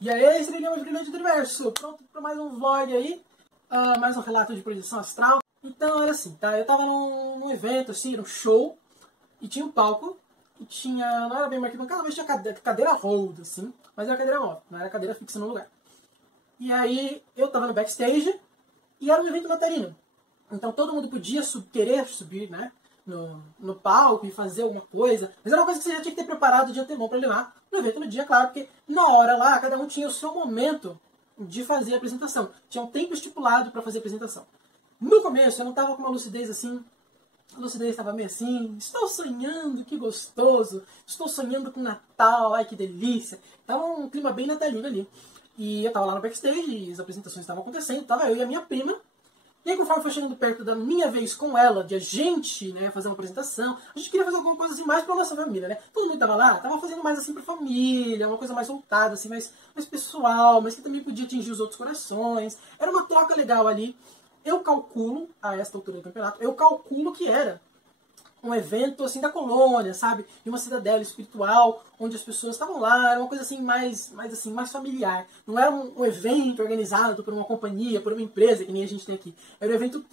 E aí, estrelinhas brilhantes do universo, pronto para mais um vlog aí, mais um relato de projeção astral. Então era assim, tá? Eu tava num evento, assim, num show, e tinha um palco, e tinha, não era bem uma arquibancada, mas tinha cadeira roll, assim, mas era cadeira móvel, não era cadeira fixa no lugar. E aí eu tava no backstage, e era um evento natalino. Então todo mundo podia querer subir, né? No palco e fazer alguma coisa. Mas era uma coisa que você já tinha que ter preparado de antemão para levar no evento no dia, claro, porque na hora lá, cada um tinha o seu momento de fazer a apresentação. Tinha um tempo estipulado para fazer a apresentação. No começo, eu não estava com uma lucidez assim. A lucidez estava meio assim. Estou sonhando, que gostoso. Estou sonhando com Natal, ai que delícia. Tava um clima bem natalino ali. E eu estava lá no backstage, e as apresentações estavam acontecendo. Tava eu e a minha prima. E aí, conforme foi chegando perto da minha vez com ela, de a gente, né, fazer uma apresentação, a gente queria fazer alguma coisa assim mais pra nossa família, né? Todo mundo tava lá, tava fazendo mais assim pra família, uma coisa mais voltada, assim, mais pessoal, mas que também podia atingir os outros corações. Era uma troca legal ali. Eu calculo, a esta altura do campeonato, eu calculo que era um evento assim da colônia, sabe? De uma cidadela espiritual, onde as pessoas estavam lá, era uma coisa assim mais familiar. Não era um evento organizado por uma companhia, por uma empresa, que nem a gente tem aqui. Era um evento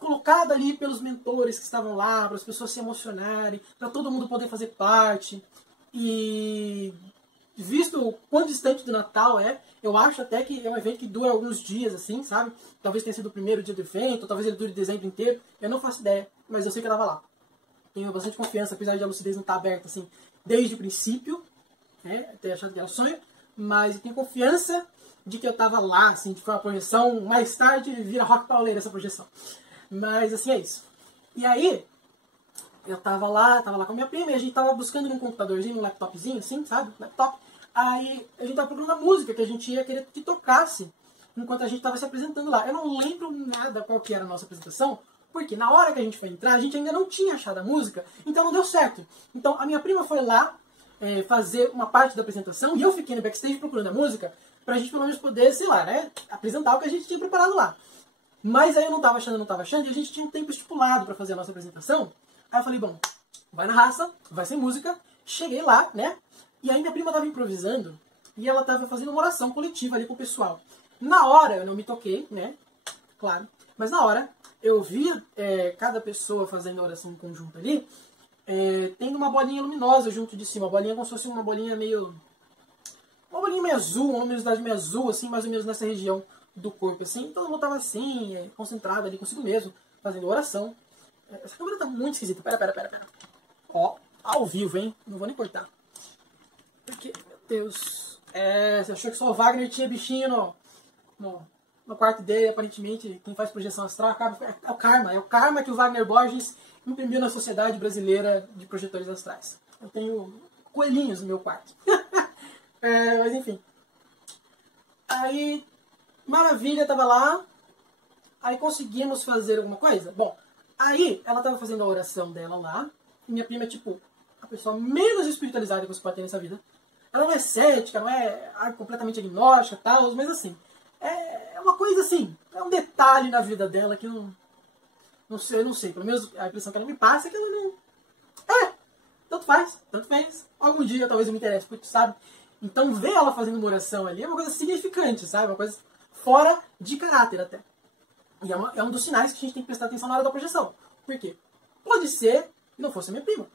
colocado ali pelos mentores que estavam lá, para as pessoas se emocionarem, para todo mundo poder fazer parte. E visto o quão distante do Natal eu acho até que é um evento que dura alguns dias, assim, sabe? Talvez tenha sido o primeiro dia do evento, ou talvez ele dure dezembro inteiro. Eu não faço ideia, mas eu sei que eu estava lá. Tenho bastante confiança, apesar de a lucidez não estar aberta assim desde o princípio, né, ter achado que era sonho, mas eu tenho confiança de que eu estava lá, assim, que foi uma projeção, mais tarde vira rock pauleira essa projeção. Mas assim, é isso. E aí, eu tava lá com a minha prima, e a gente tava buscando num computadorzinho, num laptopzinho, assim, sabe? Laptop. Aí a gente tava procurando a música que a gente ia querer que tocasse enquanto a gente tava se apresentando lá. Eu não lembro nada qual que era a nossa apresentação, porque na hora que a gente foi entrar, a gente ainda não tinha achado a música, então não deu certo. Então a minha prima foi lá fazer uma parte da apresentação, e eu fiquei no backstage procurando a música, pra gente pelo menos poder, sei lá, né, apresentar o que a gente tinha preparado lá. Mas aí eu não tava achando, e a gente tinha um tempo estipulado pra fazer a nossa apresentação. Aí eu falei, bom, vai na raça, vai sem música. Cheguei lá, né, e aí minha prima tava improvisando, e ela tava fazendo uma oração coletiva ali com o pessoal. Na hora, eu não me toquei, né, claro, mas na hora eu via cada pessoa fazendo a oração em conjunto ali, tendo uma bolinha luminosa junto de cima, uma bolinha como se fosse uma bolinha meio azul, uma luminosidade meio azul, assim, mais ou menos nessa região do corpo, assim. Todo mundo tava assim, concentrado ali consigo mesmo, fazendo oração. Essa câmera tá muito esquisita, pera. Ó, ao vivo, hein, não vou nem cortar. Porque, meu Deus, você achou que só o Wagner tinha bichinho no quarto dele, aparentemente, quem faz projeção astral é o karma que o Wagner Borges imprimiu na Sociedade Brasileira de Projetores Astrais. Eu tenho coelhinhos no meu quarto. Mas enfim. Aí, maravilha, tava lá. Aí conseguimos fazer alguma coisa. Bom, aí ela tava fazendo a oração dela lá. E minha prima é tipo a pessoa menos espiritualizada que você pode ter nessa vida. Ela não é cética, não é completamente agnóstica e tal, mas assim, é uma coisa assim, é um detalhe na vida dela que eu não sei, pelo menos a impressão que ela me passa é que ela não... tanto fez. Algum dia talvez eu me interesse, porque sabe? Então ver ela fazendo uma oração ali é uma coisa significante, sabe? Uma coisa fora de caráter até. E é um dos sinais que a gente tem que prestar atenção na hora da projeção. Por quê? Pode ser que não fosse a minha prima.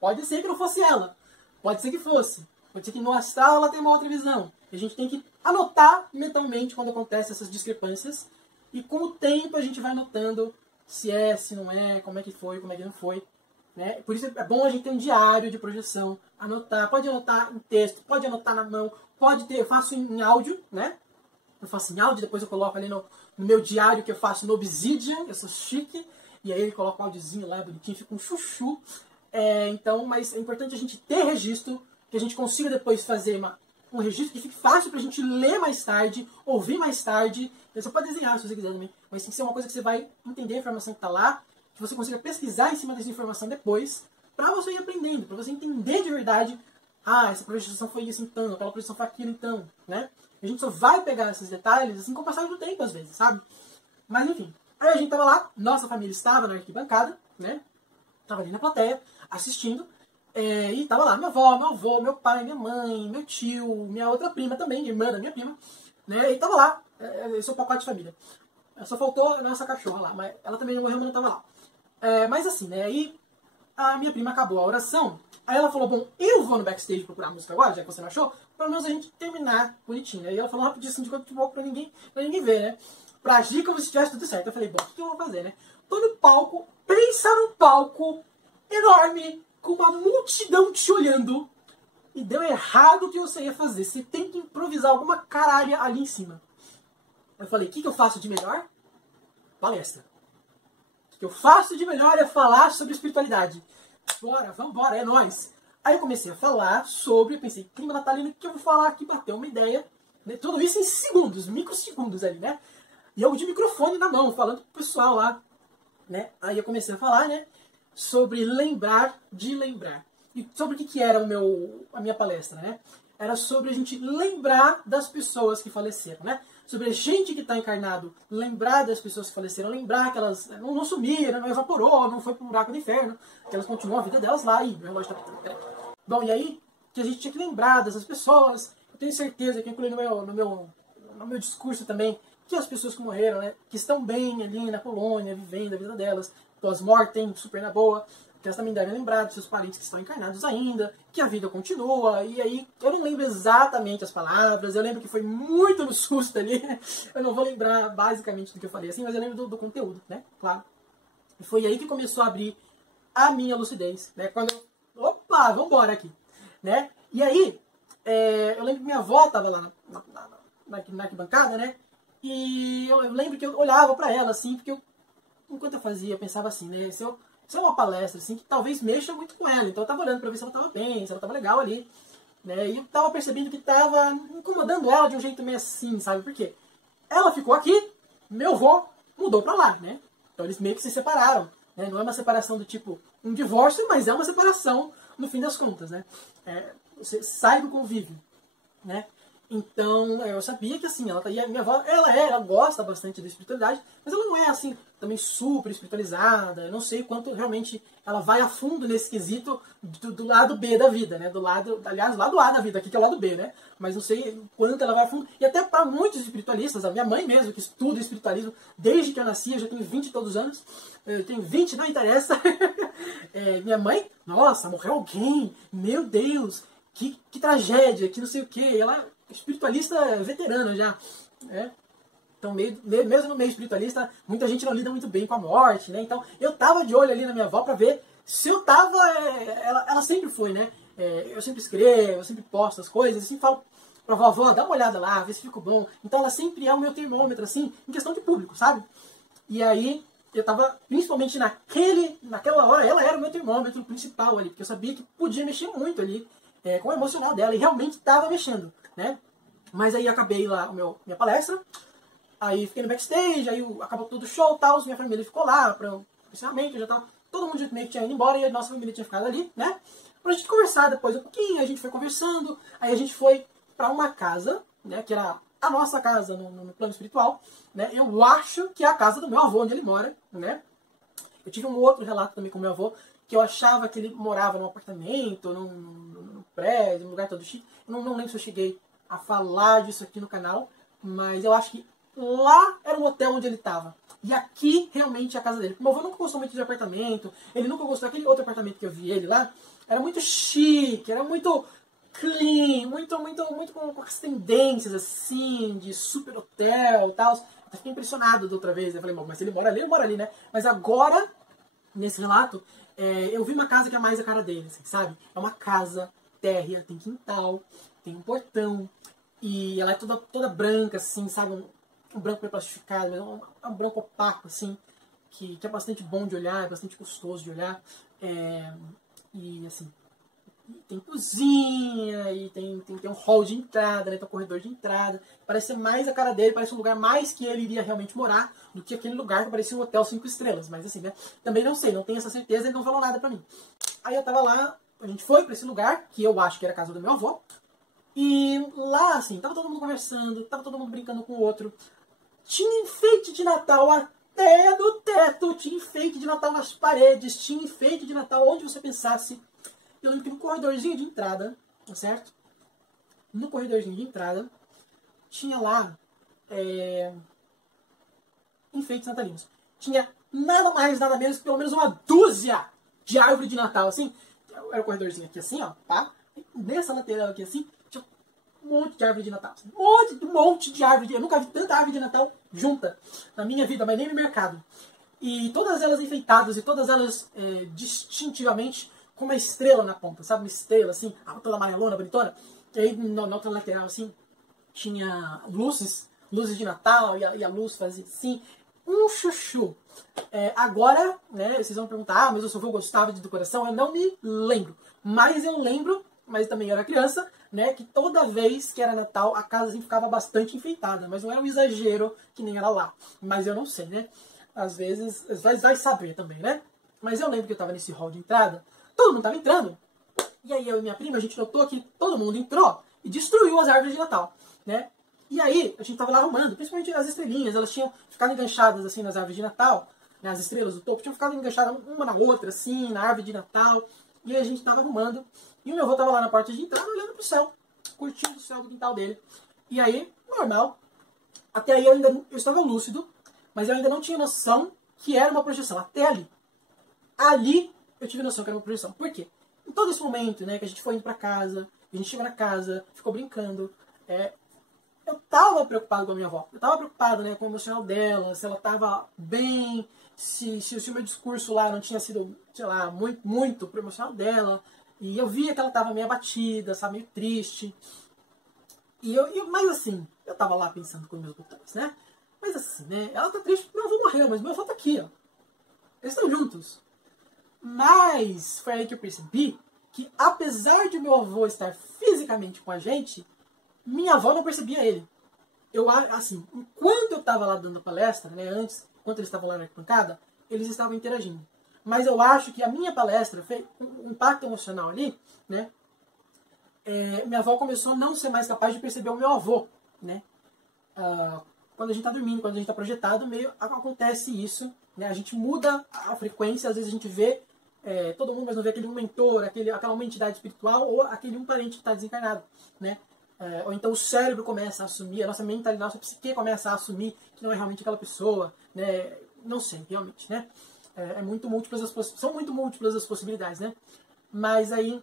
Pode ser que não fosse ela. Pode ser que fosse. Pode ser que no astral ela tenha uma outra visão. E a gente tem que anotar mentalmente quando acontecem essas discrepâncias. E com o tempo a gente vai anotando se não é, como é que foi, como é que não foi. Né? Por isso é bom a gente ter um diário de projeção. Anotar, pode anotar em texto, pode anotar na mão, pode ter, eu faço em áudio, né? Eu faço em áudio, depois eu coloco ali no meu diário que eu faço no Obsidian, eu sou chique. E aí ele coloca um áudiozinho lá, bonitinho, fica um chuchu. Então, mas é importante a gente ter registro, que a gente consiga depois fazer um registro que fique fácil pra gente ler mais tarde, ouvir mais tarde. Você pode desenhar se você quiser também, mas tem que ser uma coisa que você vai entender a informação que tá lá, que você consiga pesquisar em cima dessa informação depois, pra você ir aprendendo, pra você entender de verdade, essa projeção foi isso então, aquela projeção foi aquilo então, né? A gente só vai pegar esses detalhes assim com o passar do tempo às vezes, sabe? Mas enfim, aí a gente tava lá, nossa família estava na arquibancada, né? Tava ali na plateia, assistindo. E tava lá minha avó, meu avô, meu pai, minha mãe, meu tio, minha outra prima também, irmã da minha prima, né? E tava lá, esse é o pacote de família. Só faltou a nossa cachorra lá, mas ela também morreu, mas não tava lá. Mas assim, né? Aí a minha prima acabou a oração. Aí ela falou, bom, eu vou no backstage procurar música agora, já que você não achou, pelo menos a gente terminar bonitinho. Aí ela falou rapidinho assim, de quanto pouco pra ninguém ver, né? Pra agir como se tivesse tudo certo. Eu falei, bom, o que eu vou fazer, né? Tô no palco, pensa num palco enorme, com uma multidão te olhando, e deu errado o que você ia fazer. Você tem que improvisar alguma caralha ali em cima. Eu falei, o que eu faço de melhor? Palestra. O que eu faço de melhor é falar sobre espiritualidade. Bora, vambora, é nóis. Aí eu comecei a falar sobre, eu pensei, clima natalino, o que eu vou falar aqui, bater uma ideia. Né? Tudo isso em segundos, microsegundos ali, né? E eu de microfone na mão, falando pro pessoal lá. Né? Aí eu comecei a falar, né? Sobre lembrar de lembrar. E sobre o que era a minha palestra, né? Era sobre a gente lembrar das pessoas que faleceram, né? Sobre a gente que está encarnado, lembrar das pessoas que faleceram, lembrar que elas não sumiram, não evaporou, não foi pro buraco do inferno, que elas continuam a vida delas lá. E meu relógio tá pitando, peraí. Bom, e aí, que a gente tinha que lembrar dessas pessoas. Eu tenho certeza que eu incluí no meu discurso também, que as pessoas que morreram, né, que estão bem ali na colônia, vivendo a vida delas, pelas mortem super na boa, que elas também devem lembrar dos seus parentes que estão encarnados ainda, que a vida continua. E aí, eu não lembro exatamente as palavras, eu lembro que foi muito no susto ali, eu não vou lembrar basicamente do que eu falei assim, mas eu lembro do conteúdo, né, claro. E foi aí que começou a abrir a minha lucidez, né, quando eu, opa, vambora aqui, né, e aí, eu lembro que minha avó estava lá na arquibancada, né, e eu lembro que eu olhava pra ela, assim, porque enquanto eu fazia, eu pensava assim, né, se é uma palestra, assim, que talvez mexa muito com ela. Então eu tava olhando pra ver se ela tava bem, se ela tava legal ali, né, e eu tava percebendo que tava incomodando ela de um jeito meio assim, sabe por quê? Ela ficou aqui, meu avô mudou pra lá, né, então eles meio que se separaram, né, não é uma separação do tipo um divórcio, mas é uma separação no fim das contas, né, você sai do convívio, né. Então, eu sabia que assim, e a minha avó, ela gosta bastante da espiritualidade, mas ela não é assim, também super espiritualizada. Eu não sei quanto realmente ela vai a fundo nesse quesito do lado B da vida, né? Aliás, do lado A da vida, aqui que é o lado B, né? Mas não sei quanto ela vai a fundo. E até para muitos espiritualistas, a minha mãe mesmo, que estuda espiritualismo desde que eu nasci, eu já tenho 20 e todos os anos, eu tenho 20, não interessa. Minha mãe, nossa, morreu alguém, meu Deus, que tragédia, que não sei o que. Ela espiritualista veterana já, né? Então, mesmo no meio espiritualista, muita gente não lida muito bem com a morte, né? Então, eu tava de olho ali na minha avó pra ver se eu tava... ela sempre foi, né? Eu sempre escrevo, eu sempre posto as coisas, assim, falo pra vovó, dá uma olhada lá, vê se ficou bom. Então, ela sempre é o meu termômetro, assim, em questão de público, sabe? E aí, eu tava, principalmente naquela hora, ela era o meu termômetro principal ali, porque eu sabia que podia mexer muito ali com o emocional dela, e realmente tava mexendo, né? Mas aí acabei lá minha palestra, aí fiquei no backstage, aí acabou todo o show e tal, minha família ficou lá para o encerramento, já tava, todo mundo meio que tinha ido embora e a nossa família tinha ficado ali, né? Pra gente conversar depois um pouquinho, a gente foi conversando, aí a gente foi para uma casa, né, que era a nossa casa no plano espiritual, né? Eu acho que é a casa do meu avô, onde ele mora, né? Eu tive um outro relato também com meu avô, que eu achava que ele morava num apartamento, num prédio, num lugar todo chique. Eu não lembro se eu cheguei a falar disso aqui no canal, mas eu acho que lá era o hotel onde ele estava. E aqui realmente é a casa dele. Meu avô nunca gostou muito de apartamento, ele nunca gostou daquele outro apartamento que eu vi ele lá. Era muito chique, era muito clean, muito com as tendências assim, de super hotel e tal. Eu fiquei impressionado da outra vez. Eu falei, mas se ele mora ali, né? Mas agora, nesse relato, eu vi uma casa que é mais a cara dele, assim, sabe? É uma casa térrea, tem quintal, tem um portão, e ela é toda branca, assim, sabe? Um branco meio plastificado, mas é um branco opaco, assim, que é bastante bom de olhar, é bastante gostoso de olhar. E, assim, tem cozinha, e tem um hall de entrada, né? Tem um corredor de entrada. Parece ser mais a cara dele, parece um lugar mais que ele iria realmente morar do que aquele lugar que parecia um hotel 5 estrelas. Mas assim, né? Também não sei, não tenho essa certeza, ele não falou nada pra mim. Aí eu tava lá, a gente foi pra esse lugar, que eu acho que era a casa do meu avô. E lá, assim, tava todo mundo conversando, tava todo mundo brincando com o outro. Tinha enfeite de Natal até no teto, tinha enfeite de Natal nas paredes, tinha enfeite de Natal onde você pensasse. Eu lembro que no corredorzinho de entrada, tá certo? No corredorzinho de entrada, tinha lá enfeites natalinos. Tinha nada mais, nada menos que pelo menos uma dúzia de árvore de Natal, assim. Era o corredorzinho aqui assim, ó, pá. Nessa lateral aqui assim, tinha um monte de árvore de Natal. Assim, um monte de árvore. Eu nunca vi tanta árvore de Natal junta na minha vida, mas nem no mercado. E todas elas enfeitadas e todas elas distintivamente com uma estrela na ponta, sabe? Uma estrela assim, toda amarelona, bonitona. E aí na outra lateral assim, tinha luzes de Natal e a luz fazia assim. Um chuchu. Agora, né, vocês vão perguntar, mas o seu avô gostava de decoração? Eu não me lembro. Mas eu lembro, mas também era criança, né, que toda vez que era Natal, a casa assim, ficava bastante enfeitada. Mas não era um exagero que nem era lá. Mas eu não sei, né? Às vezes, vai saber também, né? Mas eu lembro que eu tava nesse hall de entrada, todo mundo tava entrando. E aí eu e minha prima, a gente notou que todo mundo entrou e destruiu as árvores de Natal, né? E aí, a gente tava lá arrumando, principalmente as estrelinhas, elas tinham ficado enganchadas assim nas árvores de Natal, né, as estrelas do topo tinham ficado enganchadas uma na outra, assim, na árvore de Natal. E aí a gente tava arrumando, e o meu avô tava lá na porta de entrada, olhando pro céu, curtindo o céu do quintal dele. E aí, normal, até aí eu estava lúcido, mas eu ainda não tinha noção que era uma projeção, até ali. Ali eu tive noção que era uma projeção. Por quê? Em todo esse momento, né, que a gente foi indo pra casa, a gente chegou na casa, ficou brincando, eu tava preocupado com a minha avó. Eu tava preocupado, né, com o emocional dela, se ela tava bem, se o meu discurso lá não tinha sido, sei lá, muito pro emocional dela. E eu via que ela tava meio abatida, sabe, meio triste. Mas assim, eu tava lá pensando com meus botões, né? Mas assim, né, ela tá triste porque meu avô morreu, mas meu avô tá aqui, ó. Eles estão juntos. Mas foi aí que eu percebi que, apesar de meu avô estar fisicamente com a gente, minha avó não percebia ele. Eu, assim, enquanto eu estava lá dando a palestra, né, antes, enquanto eles estavam lá na arquibancada, eles estavam interagindo. Mas eu acho que a minha palestra fez um impacto emocional ali, né? Minha avó começou a não ser mais capaz de perceber o meu avô, né? Quando a gente está dormindo, quando a gente está projetado, meio acontece isso, né? A gente muda a frequência, às vezes a gente vê todo mundo, mas não vê aquele um mentor, aquela uma entidade espiritual ou aquele um parente que está desencarnado, né? Ou então o cérebro começa a assumir, a nossa mentalidade, a nossa psique começa a assumir que não é realmente aquela pessoa, né? Não sei, realmente, né? São muito múltiplas as possibilidades, né? Mas aí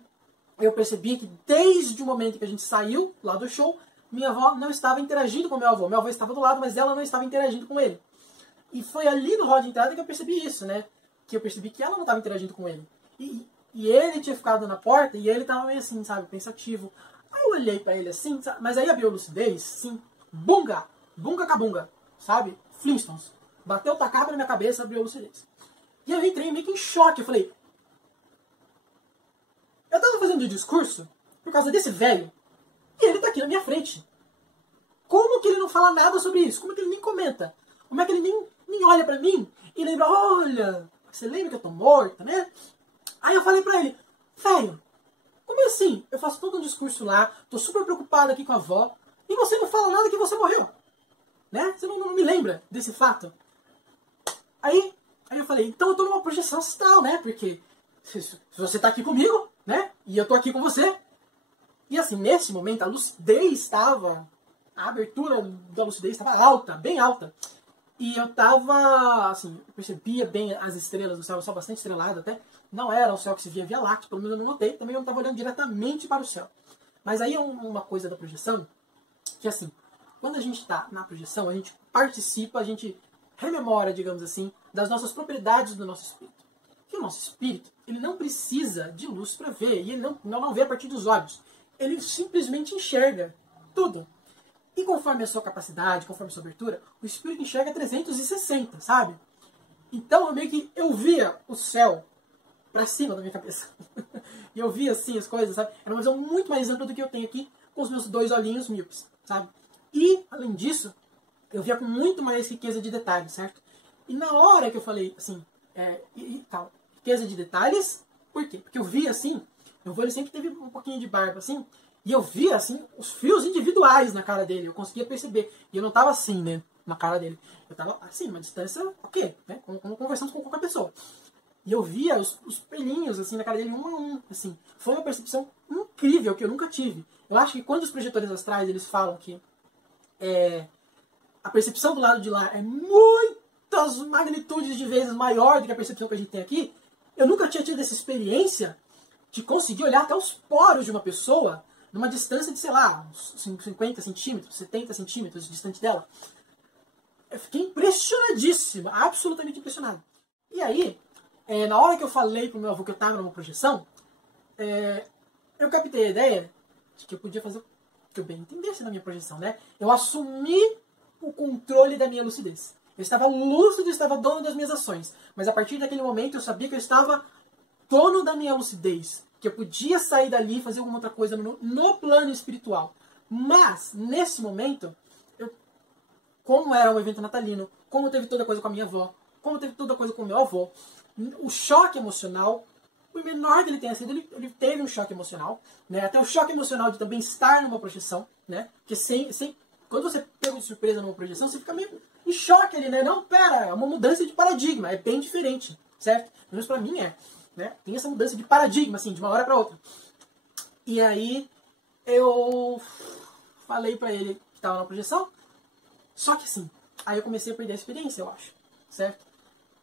eu percebi que desde o momento que a gente saiu lá do show, minha avó não estava interagindo com meu avô. Meu avô estava do lado, mas ela não estava interagindo com ele. E foi ali no hall de entrada que eu percebi isso, né? Que eu percebi que ela não estava interagindo com ele. E ele tinha ficado na porta e ele estava meio assim, sabe, pensativo. Aí eu olhei pra ele assim, sabe? Mas aí abriu a lucidez, sim. Bunga! Bunga cabunga, sabe? Flintstones. Bateu o tacarba na minha cabeça, abriu a lucidez. E eu entrei meio que em choque. Eu falei, eu tava fazendo um discurso por causa desse velho e ele tá aqui na minha frente. Como que ele não fala nada sobre isso? Como que ele nem comenta? Como é que ele nem olha pra mim e lembra, olha, você lembra que eu tô morta, né? Aí eu falei pra ele, velho, como assim? Eu faço todo um discurso lá, tô super preocupado aqui com a avó, e você não fala nada que você morreu. Né? Você não me lembra desse fato. Aí eu falei, então eu tô numa projeção astral, né? Porque se você tá aqui comigo, né? E eu tô aqui com você. E assim, nesse momento, a lucidez estava... A abertura da lucidez estava alta, bem alta. E eu tava, assim, eu percebia bem as estrelas do céu, o céu bastante estrelado até. Não era o céu que se via Via Láctea, pelo menos eu não notei. Também eu não estava olhando diretamente para o céu. Mas aí é uma coisa da projeção, que assim, quando a gente está na projeção, a gente participa, a gente rememora, digamos assim, das nossas propriedades do nosso espírito. Que o nosso espírito, ele não precisa de luz para ver, e ele não vê a partir dos olhos. Ele simplesmente enxerga tudo. E conforme a sua capacidade, conforme a sua abertura, o espírito enxerga 360, sabe? Então eu via o céu pra cima da minha cabeça. E eu via assim as coisas, sabe? Era uma visão muito mais ampla do que eu tenho aqui com os meus 2 olhinhos míopes, sabe? E, além disso, eu via com muito mais riqueza de detalhes, certo? E na hora que eu falei, assim, tal, riqueza de detalhes, por quê? Porque eu via assim, meu avô ele sempre teve um pouquinho de barba, assim, e eu via, assim, os fios individuais na cara dele, eu conseguia perceber. E eu não tava assim, né, na cara dele. Eu tava, assim, uma distância, ok, né, como conversando com qualquer pessoa. E eu via os pelinhos, assim, na cara dele, um a um, assim. Foi uma percepção incrível que eu nunca tive. Eu acho que quando os projetores astrais, eles falam que a percepção do lado de lá é muitas magnitudes de vezes maior do que a percepção que a gente tem aqui, eu nunca tinha tido essa experiência de conseguir olhar até os poros de uma pessoa numa distância de, sei lá, uns 50 centímetros, 70 centímetros distante dela. Eu fiquei impressionadíssimo, absolutamente impressionado. E aí, na hora que eu falei pro meu avô que eu estava numa projeção, eu captei a ideia de que eu podia fazer o que eu bem entendesse na minha projeção, né? Eu assumi o controle da minha lucidez. Eu estava lúcido, eu estava dono das minhas ações. Mas a partir daquele momento eu sabia que eu estava dono da minha lucidez. Que eu podia sair dali e fazer alguma outra coisa no plano espiritual. Mas, nesse momento, como era um evento natalino, como teve toda coisa com a minha avó, como teve toda coisa com o meu avô, o choque emocional, por menor que ele tenha sido, ele teve um choque emocional, né? Até o choque emocional de também estar numa projeção, né? Porque quando você pega de surpresa numa projeção, você fica meio em choque ali, né? Não, pera, é uma mudança de paradigma, é bem diferente, certo? Pelo menos pra mim né? Tem essa mudança de paradigma, assim, de uma hora pra outra. E aí, eu falei pra ele que tava na projeção, só que assim, aí eu comecei a perder a experiência, eu acho, certo?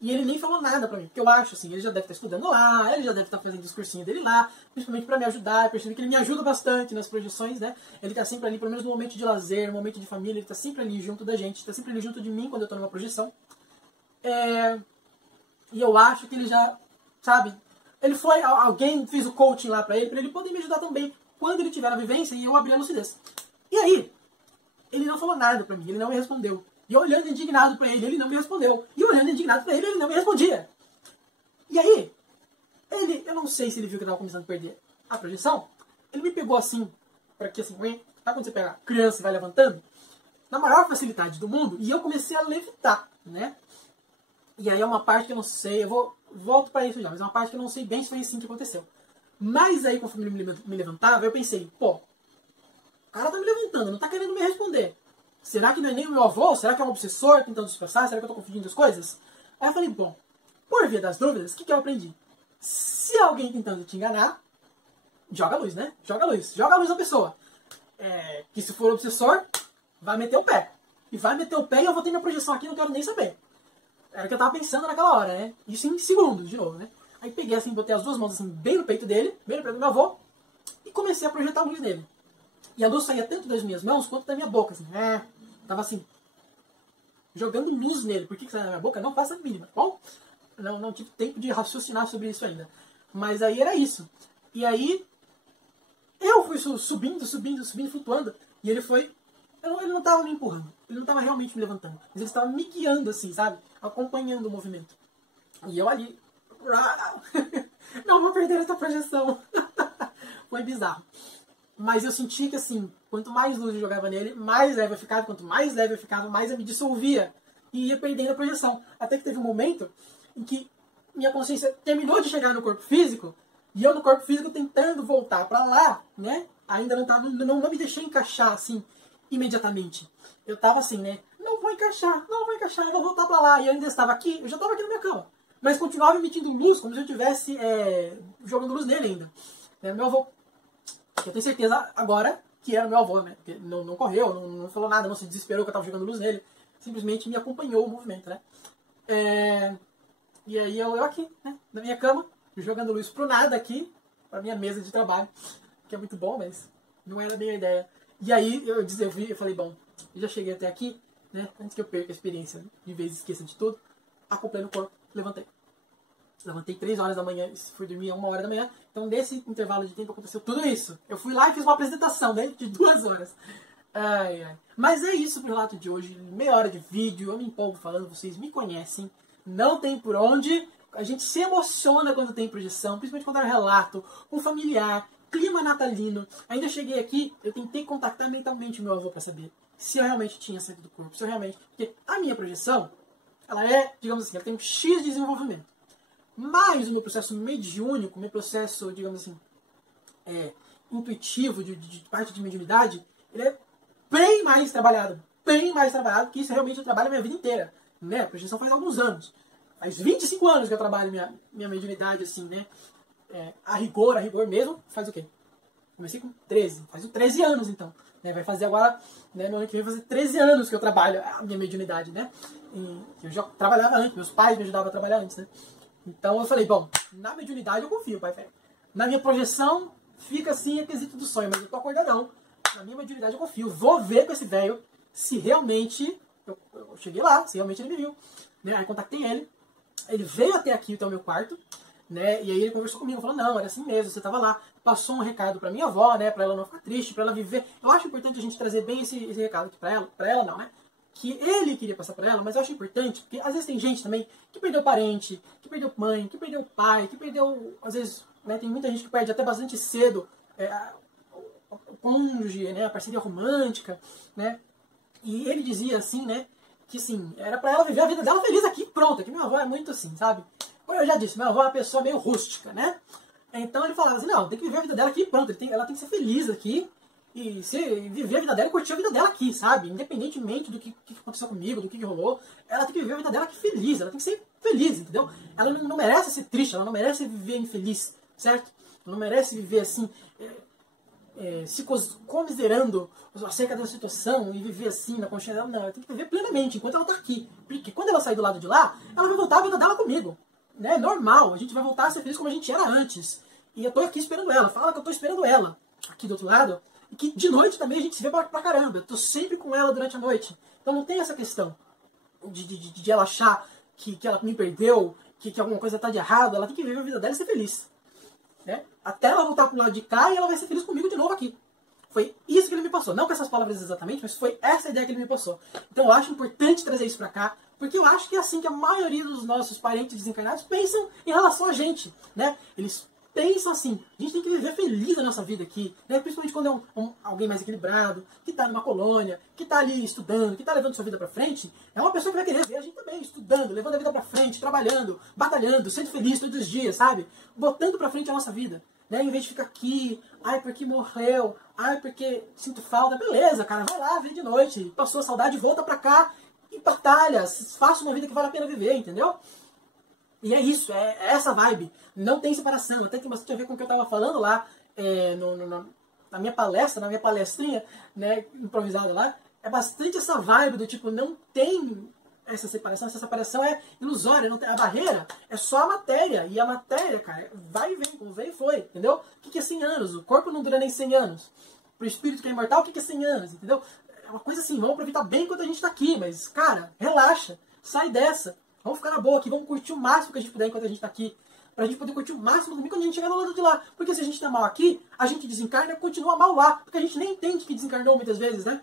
E ele nem falou nada pra mim, porque eu acho, assim, ele já deve estar estudando lá, ele já deve estar fazendo o discursinho dele lá, principalmente pra me ajudar. Eu percebi que ele me ajuda bastante nas projeções, né? Ele tá sempre ali, pelo menos no momento de lazer, no momento de família, ele tá sempre ali junto da gente, tá sempre ali junto de mim quando eu tô numa projeção. E eu acho que ele já, sabe, alguém fez o coaching lá pra ele poder me ajudar também quando ele tiver a vivência e eu abrir a lucidez. E aí, ele não falou nada pra mim, ele não me respondeu. E eu olhando indignado pra ele não me respondeu. E eu olhando indignado pra ele não me respondia. E aí, eu não sei se ele viu que eu tava começando a perder a projeção, ele me pegou assim, para que assim, sabe quando você pega a criança e vai levantando? Na maior facilidade do mundo, e eu comecei a levitar, né? E aí é uma parte que eu não sei, volto para isso já, mas é uma parte que eu não sei bem se foi assim que aconteceu. Mas aí, conforme ele me levantava, eu pensei, pô, o cara tá me levantando, não tá querendo me responder. Será que não é nem o meu avô? Será que é um obsessor tentando disfarçar? Será que eu tô confundindo as coisas? Aí eu falei, bom, por via das dúvidas, o que eu aprendi? Se alguém tentando te enganar, joga a luz, né? Joga a luz na pessoa. Que se for obsessor, vai meter o pé. E vai meter o pé e eu vou ter minha projeção aqui, não quero nem saber. Era o que eu tava pensando naquela hora, né? Isso em segundos, de novo, né? Aí peguei assim, botei as duas mãos assim, bem no peito dele, bem no peito do meu avô, e comecei a projetar a luz nele. E a luz saía tanto das minhas mãos quanto da minha boca, assim. Tava assim, jogando luz nele. Por que saiu da minha boca? Não faço a mínima, tá bom? Não tive tempo de raciocinar sobre isso ainda. Mas aí era isso. E aí, eu fui subindo, flutuando. E ele foi... Ele não tava me empurrando. Ele não tava realmente me levantando. Mas ele estava me guiando, assim, sabe? Acompanhando o movimento. E eu ali... Não vou perder essa projeção. Foi bizarro. Mas eu senti que, assim, quanto mais luz eu jogava nele, mais leve eu ficava. Quanto mais leve eu ficava, mais eu me dissolvia. E ia perdendo a projeção. Até que teve um momento em que minha consciência terminou de chegar no corpo físico. E eu no corpo físico tentando voltar pra lá, né? Ainda não me deixei encaixar, assim, imediatamente. Eu tava assim, né? Não vou encaixar, eu vou voltar pra lá. E eu ainda estava aqui, eu já estava aqui na minha cama. Mas continuava emitindo luz, como se eu estivesse jogando luz nele ainda. Meu avô... Eu tenho certeza agora que era meu avô, né? Porque não correu, não falou nada, não se desesperou que eu tava jogando luz nele. Simplesmente me acompanhou o movimento, né? E aí eu aqui, né? Na minha cama, jogando luz pro nada aqui, pra minha mesa de trabalho. Que é muito bom, mas não era bem a ideia. E aí eu falei, bom, eu já cheguei até aqui, né? Antes que eu perca a experiência, de vez esqueça de tudo. Acoplei no corpo, levantei. Levantei 3 horas da manhã, fui dormir a 1 hora da manhã. Então, nesse intervalo de tempo, aconteceu tudo isso. Eu fui lá e fiz uma apresentação, né, de 2 horas. Mas é isso pro relato de hoje. Meia hora de vídeo, eu me empolgo falando, vocês me conhecem. Não tem por onde. A gente se emociona quando tem projeção, principalmente quando é um relato, um familiar, clima natalino. Ainda cheguei aqui, eu tentei contactar mentalmente o meu avô para saber se eu realmente tinha saído do corpo, se eu realmente... Porque a minha projeção, ela digamos assim, ela tem um X de desenvolvimento. Mas o meu processo mediúnico, o meu processo, digamos assim, intuitivo, de parte de mediunidade, ele é bem mais trabalhado, que isso realmente eu trabalho a minha vida inteira. Né? A projeção faz alguns anos. faz 25 anos que eu trabalho minha mediunidade, assim, né? A rigor mesmo, faz o quê? Comecei com 13, faz 13 anos então. Né? Vai fazer agora, né, no ano que vem, fazer 13 anos que eu trabalho a minha mediunidade, né? E eu já trabalhava antes, meus pais me ajudavam a trabalhar antes, né? Então eu falei, bom, na mediunidade eu confio, pai velho. Na minha projeção, fica assim a quesito do sonho, mas eu tô acordadão. Na minha mediunidade eu confio. Vou ver com esse velho se realmente... Eu cheguei lá, se realmente ele me viu. Né? Aí contatei ele. Ele veio até aqui, até o meu quarto. Né? E aí ele conversou comigo, falou, não, era assim mesmo, você estava lá. Passou um recado para minha avó, né? Para ela não ficar triste, para ela viver. Eu acho importante a gente trazer bem esse recado aqui para ela não, né? Que ele queria passar para ela, mas eu acho importante, porque às vezes tem gente também que perdeu parente, que perdeu mãe, que perdeu pai, que perdeu, às vezes, né, tem muita gente que perde até bastante cedo o cônjuge, né, a parceria romântica, né, e ele dizia assim, né, que assim, era para ela viver a vida dela feliz aqui, pronto, que minha avó é muito assim, sabe? Como eu já disse, minha avó é uma pessoa meio rústica, né, então ele falava assim, não, tem que viver a vida dela aqui, pronto, ela tem que ser feliz aqui, e viver a vida dela e curtir a vida dela aqui, sabe? Independentemente do que aconteceu comigo, do que rolou, ela tem que viver a vida dela aqui feliz, ela tem que ser feliz, entendeu? Ela não merece ser triste, ela não merece viver infeliz, certo? Ela não merece viver assim, se comiserando acerca da situação e viver assim na consciência dela. Não, ela tem que viver plenamente enquanto ela tá aqui. Porque quando ela sair do lado de lá, ela vai voltar a vida dela comigo. Né? Normal, a gente vai voltar a ser feliz como a gente era antes. E eu tô aqui esperando ela, fala que eu tô esperando ela aqui do outro lado. E que de noite também a gente se vê pra caramba. Eu tô sempre com ela durante a noite. Então não tem essa questão de ela achar que ela me perdeu, que alguma coisa tá de errado. Ela tem que viver a vida dela e ser feliz. Né? Até ela voltar pro lado de cá e ela vai ser feliz comigo de novo aqui. Foi isso que ele me passou. Não com essas palavras exatamente, mas foi essa ideia que ele me passou. Então eu acho importante trazer isso pra cá, porque eu acho que é assim que a maioria dos nossos parentes desencarnados pensam em relação a gente. Né? Eles pensam assim, a gente tem que viver feliz a nossa vida aqui, né? Principalmente quando é alguém mais equilibrado, que está numa colônia, que está ali estudando, que está levando sua vida para frente, é uma pessoa que vai querer ver a gente também, estudando, levando a vida para frente, trabalhando, batalhando, sendo feliz todos os dias, sabe? Botando para frente a nossa vida, né? Em vez de ficar aqui, ai porque morreu, ai porque sinto falta, beleza, cara, vai lá, vê de noite, passou a saudade, volta para cá e batalha, faça uma vida que vale a pena viver, entendeu? E é isso, é essa vibe. Não tem separação. Até tem bastante a ver com o que eu estava falando lá na minha palestra, na minha palestrinha, né, improvisada lá. É bastante essa vibe do tipo, não tem essa separação é ilusória, não tem, a barreira é só a matéria. E a matéria, cara, vai e vem, como veio e foi, entendeu? O que é 100 anos? O corpo não dura nem 100 anos. Pro espírito que é imortal, o que é 100 anos, entendeu? É uma coisa assim, vamos aproveitar bem enquanto a gente tá aqui, mas, cara, relaxa, sai dessa. Vamos ficar na boa aqui, vamos curtir o máximo que a gente puder enquanto a gente tá aqui. Pra gente poder curtir o máximo do quando a gente chegar no lado de lá. Porque se a gente tá mal aqui, a gente desencarna e continua mal lá. Porque a gente nem entende que desencarnou muitas vezes, né?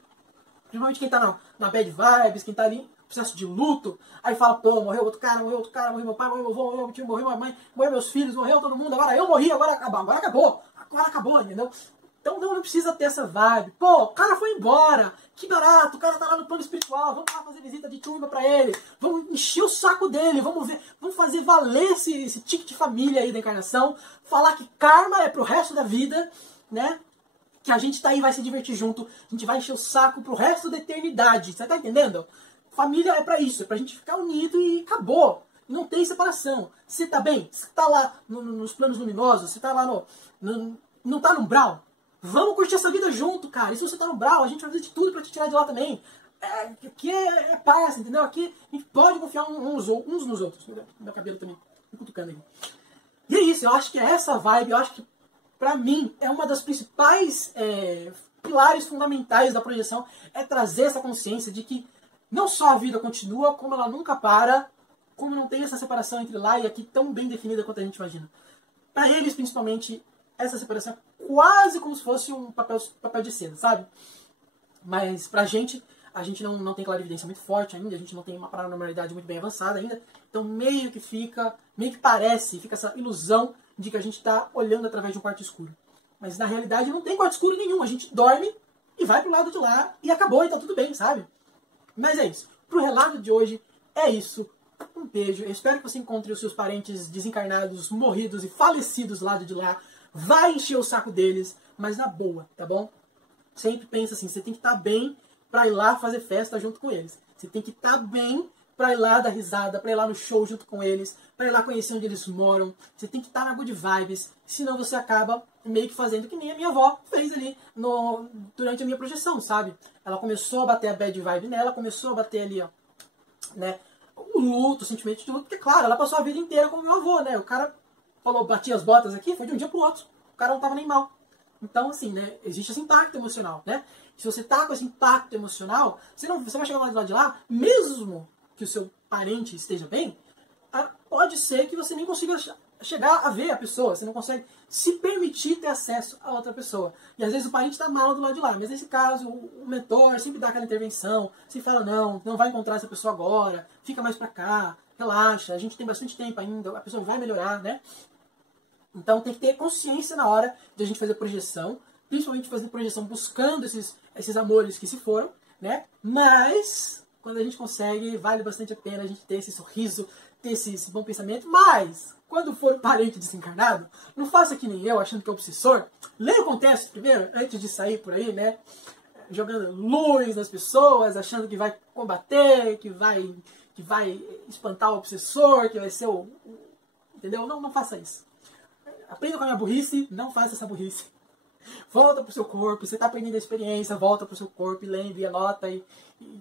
Principalmente quem tá na bad vibes, quem tá ali no processo de luto. Aí fala, pô, morreu outro cara, morreu meu pai, morreu meu avô, morreu meu tio, morreu minha mãe, morreu meus filhos, morreu todo mundo. Agora eu morri, agora acabou, entendeu? Então não precisa ter essa vibe. Pô, o cara foi embora. Que barato, o cara tá lá no plano espiritual. Vamos lá fazer visita de turma pra ele. Vamos encher o saco dele. Vamos fazer valer esse tique de família aí da encarnação. Falar que karma é pro resto da vida, né? Que a gente tá aí, vai se divertir junto. A gente vai encher o saco pro resto da eternidade. Você tá entendendo? Família é pra isso. É pra gente ficar unido e acabou. Não tem separação. Você tá bem? Você tá lá nos planos luminosos? Você tá lá não tá no umbral? Vamos curtir essa vida junto, cara. E se você tá no umbral, a gente vai fazer de tudo pra te tirar de lá também. Aqui é paz, entendeu? Aqui a gente pode confiar uns nos outros. Meu cabelo também me cutucando aqui. E é isso, eu acho que é essa vibe. Eu acho que, pra mim, é uma das principais pilares fundamentais da projeção. É trazer essa consciência de que não só a vida continua, como ela nunca para, como não tem essa separação entre lá e aqui tão bem definida quanto a gente imagina. Pra eles, principalmente, essa separação é quase como se fosse um papel de seda, sabe? Mas pra gente, a gente não tem clarividência muito forte ainda, a gente não tem uma paranormalidade muito bem avançada ainda, então meio que parece, fica essa ilusão de que a gente tá olhando através de um quarto escuro. Mas na realidade não tem quarto escuro nenhum, a gente dorme e vai pro lado de lá e acabou e tá tudo bem, sabe? Mas é isso. Pro relato de hoje é isso. Um beijo. Eu espero que você encontre os seus parentes desencarnados, morridos e falecidos do lado de lá. Vai encher o saco deles, mas na boa, tá bom? Sempre pensa assim, você tem que estar bem pra ir lá fazer festa junto com eles. Você tem que estar bem pra ir lá dar risada, pra ir lá no show junto com eles, pra ir lá conhecer onde eles moram. Você tem que estar na good vibes, senão você acaba meio que fazendo que nem a minha avó fez ali durante a minha projeção, sabe? Ela começou a bater a bad vibe nela, começou a bater ali, ó, né, o luto, o sentimento de luto, porque, claro, ela passou a vida inteira com o meu avô, né? O cara falou, batia as botas aqui, foi de um dia pro outro. O cara não tava nem mal. Então, assim, né, existe esse impacto emocional, né? Se você tá com esse impacto emocional, você vai chegar lá do lado de lá, mesmo que o seu parente esteja bem, pode ser que você nem consiga chegar a ver a pessoa, você não consegue se permitir ter acesso a outra pessoa. E às vezes o parente está mal do lado de lá, mas nesse caso o mentor sempre dá aquela intervenção, se fala, não vai encontrar essa pessoa agora, fica mais pra cá, relaxa, a gente tem bastante tempo ainda, a pessoa vai melhorar, né? Então tem que ter consciência na hora de a gente fazer projeção, principalmente fazer projeção buscando esses amores que se foram, né? Mas quando a gente consegue, vale bastante a pena a gente ter esse sorriso, ter esse bom pensamento. Mas quando for um parente desencarnado, não faça que nem eu, achando que é obsessor. Leia o contexto primeiro, antes de sair por aí, né? Jogando luz nas pessoas, achando que vai combater, que vai espantar o obsessor, que vai ser o entendeu? Não faça isso. Aprenda com a minha burrice, não faça essa burrice. Volta pro seu corpo, você tá perdendo a experiência, volta pro seu corpo, lembre, anota e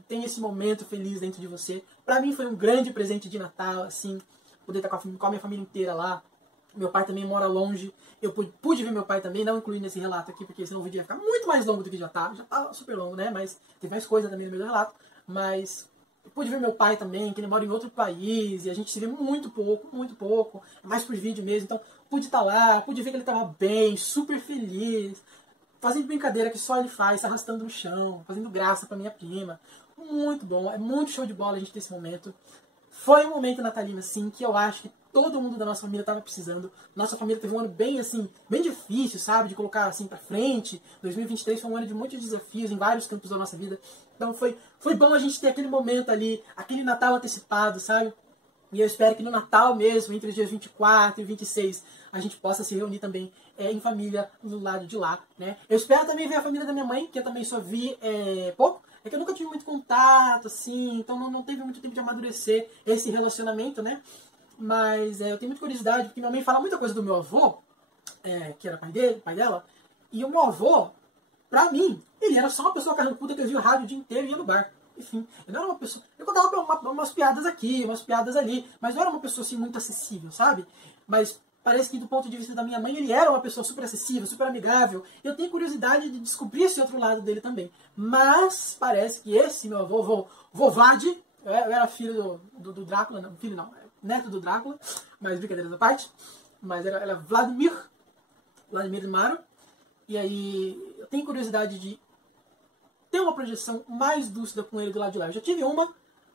tem esse momento feliz dentro de você. Pra mim foi um grande presente de Natal, assim, poder estar com a minha família inteira lá. Meu pai também mora longe, eu pude ver meu pai também, não incluindo nesse relato aqui, porque senão o vídeo ia ficar muito mais longo do que já tá super longo, né, mas tem mais coisa também no meio do relato, mas eu pude ver meu pai também, que ele mora em outro país, e a gente se vê muito pouco, mais por vídeo mesmo, então pude estar lá, pude ver que ele estava bem, super feliz, fazendo brincadeira que só ele faz, se arrastando no chão, fazendo graça pra minha prima. Muito bom, é muito show de bola a gente ter esse momento. Foi um momento natalino, assim, que eu acho que todo mundo da nossa família estava precisando. Nossa família teve um ano bem, assim, bem difícil, sabe? De colocar, assim, pra frente. 2023 foi um ano de muitos desafios em vários campos da nossa vida. Então foi bom a gente ter aquele momento ali, aquele Natal antecipado, sabe? E eu espero que no Natal mesmo, entre os dias 24 e 26, a gente possa se reunir também em família do lado de lá, né? Eu espero também ver a família da minha mãe, que eu também só vi pouco. É que eu nunca tive muito contato, assim, então não teve muito tempo de amadurecer esse relacionamento, né? Mas eu tenho muita curiosidade, porque minha mãe fala muita coisa do meu avô, que era pai dela, e o meu avô, pra mim, ele era só uma pessoa carrancuda que ouvia o rádio o dia inteiro e ia no bar. Enfim, ele não era uma pessoa... Eu contava umas piadas aqui, umas piadas ali, mas não era uma pessoa assim muito acessível, sabe? Mas parece que do ponto de vista da minha mãe, ele era uma pessoa super acessível, super amigável. Eu tenho curiosidade de descobrir esse outro lado dele também. Mas parece que esse meu avô, Vlad, eu era filho do Drácula, não, filho não, neto do Drácula, mas brincadeira da parte. Mas era Vladimir Maro. E aí eu tenho curiosidade de ter uma projeção mais lúcida com ele do lado de lá. Eu já tive uma,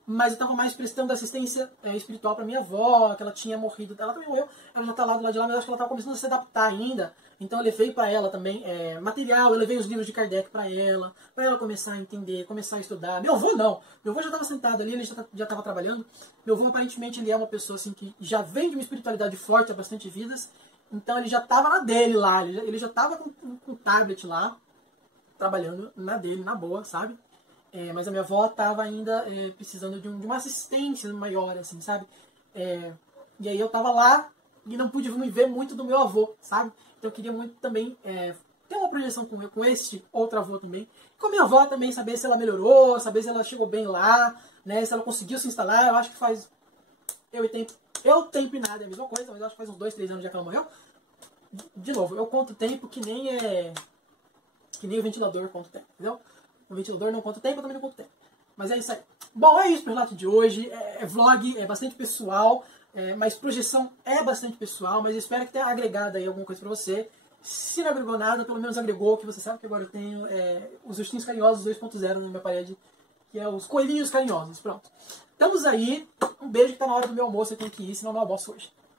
mas eu estava mais prestando assistência espiritual para minha avó, que ela tinha morrido. Ela também morreu, ela já está lá do lado de lá, mas acho que ela estava começando a se adaptar ainda. Então eu levei para ela também material, eu levei os livros de Kardec para ela começar a entender, começar a estudar. Meu avô não, meu avô já estava sentado ali, ele já estava trabalhando. Meu avô aparentemente ele é uma pessoa assim que já vem de uma espiritualidade forte há bastante vidas, então ele já estava na dele lá, ele já estava com o tablet lá, trabalhando na dele, na boa, sabe? Mas a minha avó estava ainda precisando de uma assistência maior, assim, sabe? E aí eu estava lá e não pude me ver muito do meu avô, sabe? Então eu queria muito também ter uma projeção com este outro avô também. Com a minha avó também, saber se ela melhorou, saber se ela chegou bem lá, né? Se ela conseguiu se instalar. Eu acho que faz... Eu tempo e nada é a mesma coisa, mas eu acho que faz uns 2, 3 anos já que ela morreu. De novo, eu conto tempo que nem o ventilador conta o tempo, entendeu? O ventilador não conta o tempo, eu também não conto o tempo. Mas é isso aí. Bom, é isso pro relato de hoje. Vlog, é bastante pessoal, mas projeção é bastante pessoal, mas eu espero que tenha agregado aí alguma coisa pra você. Se não agregou nada, pelo menos agregou, que você sabe que agora eu tenho os ursinhos carinhosos 2.0 na minha parede, que é os coelhinhos carinhosos. Pronto. Estamos aí. Um beijo que tá na hora do meu almoço, eu tenho que ir, senão eu não almoço hoje.